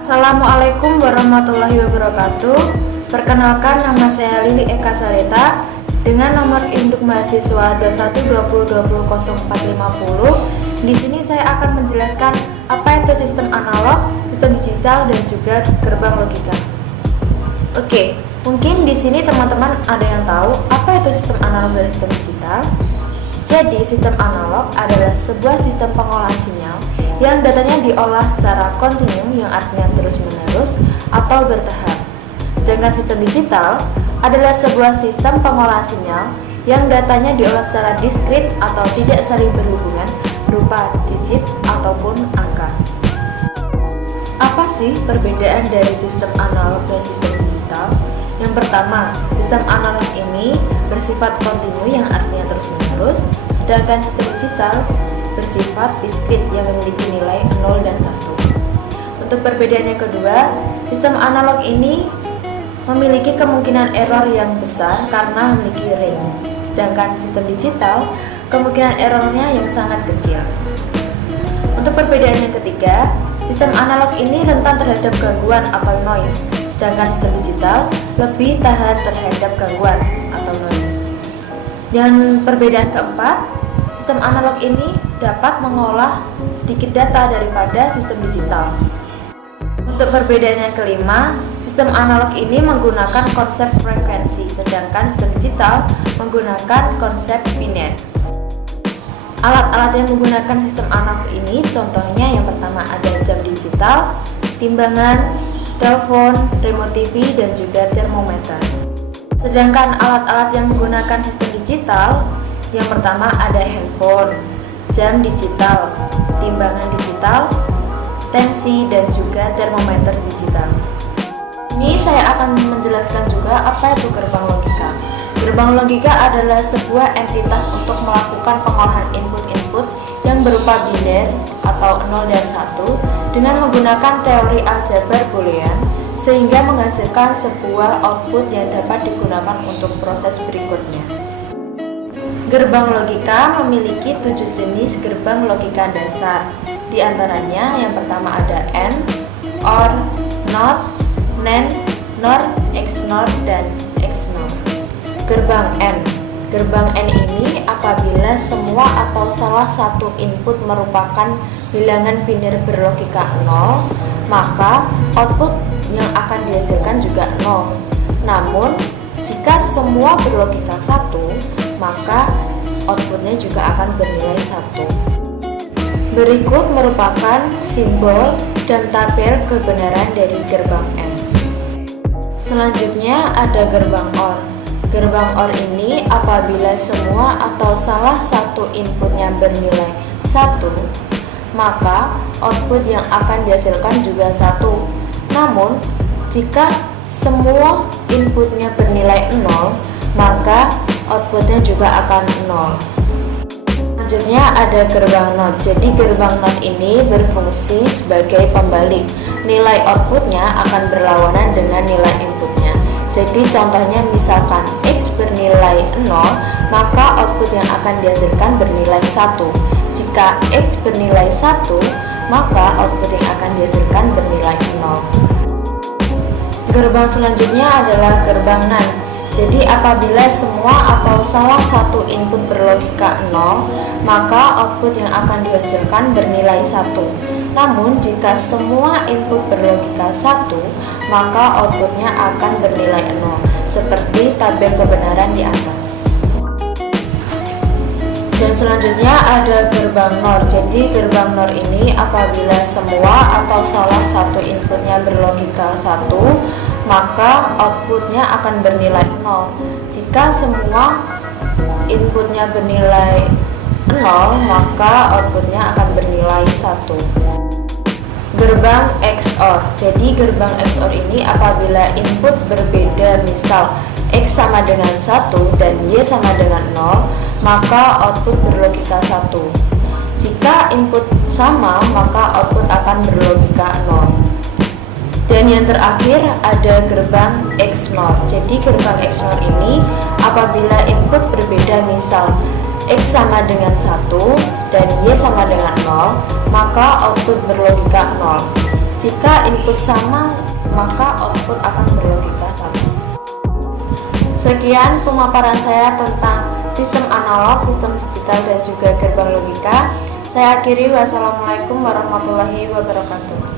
Assalamualaikum warahmatullahi wabarakatuh. Perkenalkan, nama saya Lili Eka Sareta dengan nomor induk mahasiswa 2120200450. Di sini saya akan menjelaskan apa itu sistem analog, sistem digital, dan juga gerbang logika. Oke, mungkin di sini teman-teman ada yang tahu apa itu sistem analog dan sistem digital. Jadi, sistem analog adalah sebuah sistem pengolahan sinyal yang datanya diolah secara kontinu, yang artinya terus-menerus atau bertahap. Sedangkan sistem digital adalah sebuah sistem pengolahan sinyal yang datanya diolah secara diskrit atau tidak saling berhubungan berupa digit ataupun angka. Apa sih perbedaan dari sistem analog dan sistem digital? Yang pertama, sistem analog ini bersifat kontinu yang artinya terus-menerus, sedangkan sistem digital bersifat diskrit yang memiliki nilai 0 dan 1. Untuk perbedaan yang kedua, sistem analog ini memiliki kemungkinan error yang besar karena memiliki ring, sedangkan sistem digital kemungkinan errornya yang sangat kecil. Untuk perbedaan yang ketiga, sistem analog ini rentan terhadap gangguan atau noise, sedangkan sistem digital lebih tahan terhadap gangguan atau noise. Dan perbedaan keempat, sistem analog ini dapat mengolah sedikit data daripada sistem digital. Untuk perbedaan yang kelima, sistem analog ini menggunakan konsep frekuensi, sedangkan sistem digital menggunakan konsep biner. Alat-alat yang menggunakan sistem analog ini contohnya yang pertama ada jam digital, timbangan, telepon, remote TV, dan juga termometer. Sedangkan alat-alat yang menggunakan sistem digital, yang pertama ada handphone, jam digital, timbangan digital, tensi, dan juga termometer digital. Ini saya akan menjelaskan juga apa itu gerbang logika. Gerbang logika adalah sebuah entitas untuk melakukan pengolahan input-input yang berupa biner atau 0 dan 1 dengan menggunakan teori aljabar boolean sehingga menghasilkan sebuah output yang dapat digunakan untuk proses berikutnya. Gerbang logika memiliki 7 jenis gerbang logika dasar. Di antaranya yang pertama ada AND, OR, NOT, NAND, NOR, XNOR, dan XNOR. Gerbang AND. Gerbang AND ini apabila semua atau salah satu input merupakan bilangan biner berlogika 0, maka output yang akan dihasilkan juga 0. Namun, jika semua berlogika 1, maka outputnya juga akan bernilai 1. Berikut merupakan simbol dan tabel kebenaran dari gerbang AND. Selanjutnya ada gerbang OR. Gerbang OR ini apabila semua atau salah satu inputnya bernilai 1, maka output yang akan dihasilkan juga 1. Namun, jika semua inputnya bernilai 0, maka outputnya juga akan 0. Selanjutnya ada gerbang NOT. Jadi gerbang NOT ini berfungsi sebagai pembalik. Nilai outputnya akan berlawanan dengan nilai inputnya. Jadi contohnya misalkan X bernilai 0, maka output yang akan dihasilkan bernilai 1. Jika X bernilai 1, maka output yang akan dihasilkan bernilai 0. Gerbang selanjutnya adalah gerbang NAND. Jadi apabila semua atau salah satu input berlogika 0, maka output yang akan dihasilkan bernilai 1. Namun jika semua input berlogika 1, maka outputnya akan bernilai 0, seperti tabel kebenaran di atas. Dan selanjutnya ada gerbang NOR. Jadi gerbang NOR ini apabila semua atau salah satu inputnya berlogika 1, maka outputnya akan bernilai 0. Jika semua inputnya bernilai 0, maka outputnya akan bernilai 1. Gerbang XOR. Jadi gerbang XOR ini apabila input berbeda, misal X sama dengan 1 dan Y sama dengan 0, maka output berlogika 1. Jika input sama, maka output akan berlogika 0. Dan yang terakhir ada gerbang XNOR. Jadi gerbang XNOR ini apabila input berbeda, misal X sama dengan 1 dan Y sama dengan 0, maka output berlogika 0. Jika input sama, maka output akan berlogika 1. Sekian pemaparan saya tentang sistem analog, sistem digital, dan juga gerbang logika. Saya akhiri, wassalamualaikum warahmatullahi wabarakatuh.